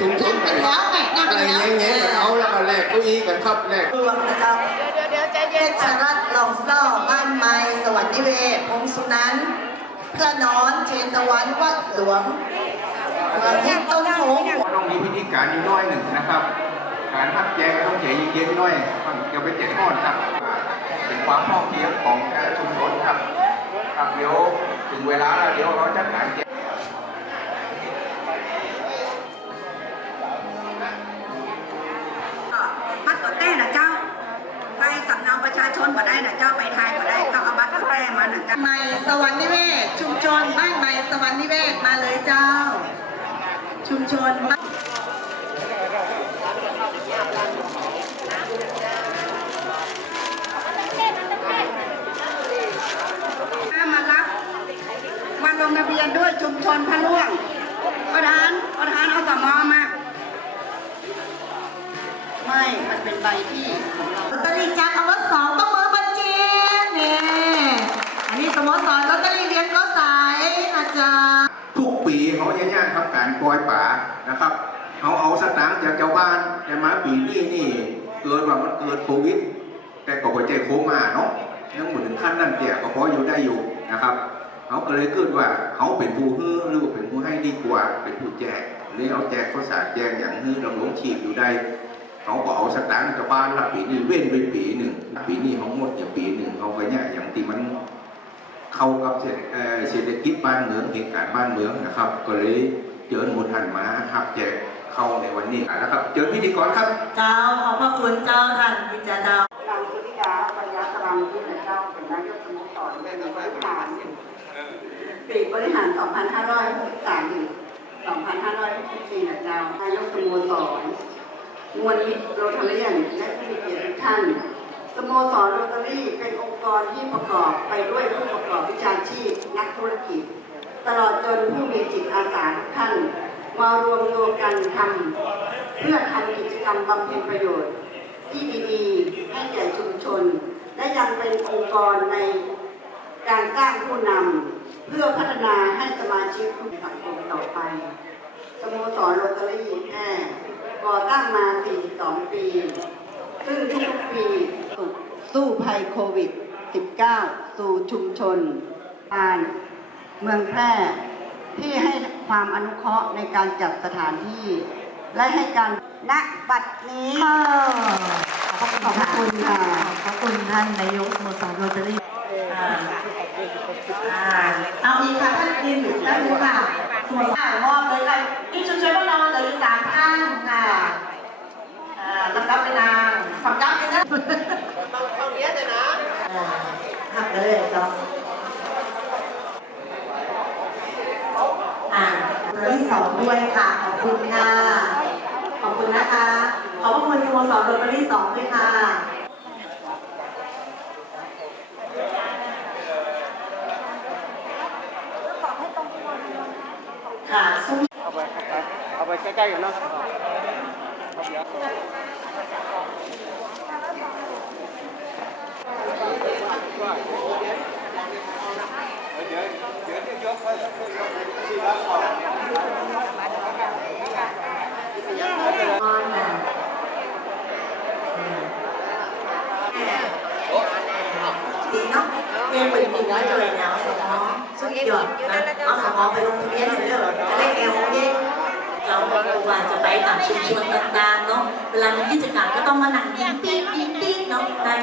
ถุงทุ่งกันแล้วไงนั่งอะไรเงี้ยเงี้ยเอาแล้วก็แลกเก้าอี้กันครับแลกรวงนะครับเดี๋ยวเดี๋ยวใจเพเย็นชรรัตน์ลองซ่อบ้านไม้สวัสดิเวศพงษ์สุนันท์พระนอนเชนตะวันวัดหลวงเมืองที่ต้นโขงต้องมีพิธีการอยู่น้อยหนึ่งนะครับ การพักแจกก็ต้องแจกเย็นๆหน่อยมังจะไปเจกก้อนครับ เป็นความพ่อเพียงของชุมชนครับครับเดี๋ยวถึงเวลาแล้วเดี๋ยวเราจัดการำเนาประชาชนก็ได้นะเจ้าไปไทยก็ได้ต้องเอาบัตรกดแต้มานะเจ้าใหม่สวรรค์นิเวศ ชุมชนบ้านใหม่สวรรค์นิเวศมาเลยเจ้า ชุมชนบ้านถ้ามารับมาลงทะเบียนด้วยชุมชนพะล่วงประธานประธานเอาต่อมอมา ไม่ มันเป็นใบที่ของเราลอตเตอรี่จากอวสองต้องมือบัญชีเนี่ยอันนี้สโมสรลอตเตอรี่เลี้ยงก็สายนะจ๊ะ ทุกปีเขาจะย่างครับ การปล่อยป่านะครับเขาเอาสตางค์จากเจ้าบ้านแต่มาปีนี้นี่เกิดว่ามันเกิดโควิด แต่ก็หัวใจโคม่าเนาะยังหมดถึงขั้นนั่นเตี่ยก็พออยู่ได้อยู่นะครับเขาก็เลยเกิดว่าเขาเป็นผู้ฮื้อหรือว่าเป็นผู้ให้ดีกว่าเป็นผู้แจกหรือเอาแจกข้าวสารแจกอย่างฮื้อดำรงชีพอยู่ได้เขาก็เอาสตางค์จากบ้านละปีนี้เว้นไปปีหนึ่งปีนี้เขาหมดอย่างปีหนึ่งเขาก็เนี่ยอย่างที่มันเข้ากับเศรษฐเอ่อเศรษฐกิจบ้านเมืองเหตุการณ์บ้านเมืองนะครับ ก็เลย เจอหมุนหันมาทับแจกเข้าในวันนี้นะครับเจอพิธีกรครับ เจ้าขอบพระคุณเจ้าท่านพิจารณานางสุริยาปัญญากรรมที่เป็นเจ้าเป็นนายกสโมสรเป็นบริหารปีบริหาร 2563ถึง2564นะเจ้านายกสโมสรมวลมิตรโรตาเรียนและผู้มีเกียรติทุกท่านสโมสรโรตารี่เป็นองค์กรที่ประกอบไปด้วยผู้ประกอบวิชาชีพนักธุรกิจ ตลอดจนผู้มีจิตอาสาทุกท่านมารวมตัวกันทำเพื่อทำกิจกรรมบำเพ็ญประโยชน์ ที่ดีๆให้แก่ชุมชน และยังเป็นองค์กรในการสร้างผู้นำเพื่อพัฒนาให้สมาชิกทุกสังคมต่อไป สโมสรโรตารี่แค่ก่อตั้งมา 42 ปี ซึ่งทุกปีสู้ภัยโควิด 19 สู่ชุมชนบาน เมืองแพร่ที่ให้ความอนุเคราะห์ในการจัดสถานที่ และให้การณบัดนี้ขอบพระคุณค่ะขอบพระคุณท่านนายกสโมสรโรตารี่อ่าอ่าเอาอีกค่ะท่านดินแล้วดูค่ะสโมสรมอบเลยค่ะที่ชุมชนบ้านนอนเหลืออีกสามท่านค่ะอ่ารับรับไปนางฝักรับเลยนะต้องต้องเนี้ยเลยนะอ่าหักเลยจ้องอ่า ตัวที่สองด้วยค่ะ ขอบคุณค่ะ ขอบคุณนะคะ ขอบคุณสโมสรโรตารี่สองด้วยค่ะค่ะซุ้มเอาไปเอาไปเอาไปใกล้ๆกันเนาะ นอนน่ะดีเนาะเรียนไปดีน้อยเลยนะสมองสุดยอดนะเอาสมองไปลงทะเบียนเยอะจแล้วจะได้เอลเย่เราบอว่าจะไปตามชุมชนต่างๆเนาะเวลามีกิจกรรมก็ต้องมานั่งยิงปี๊ดยิงปี๊ดเนาะ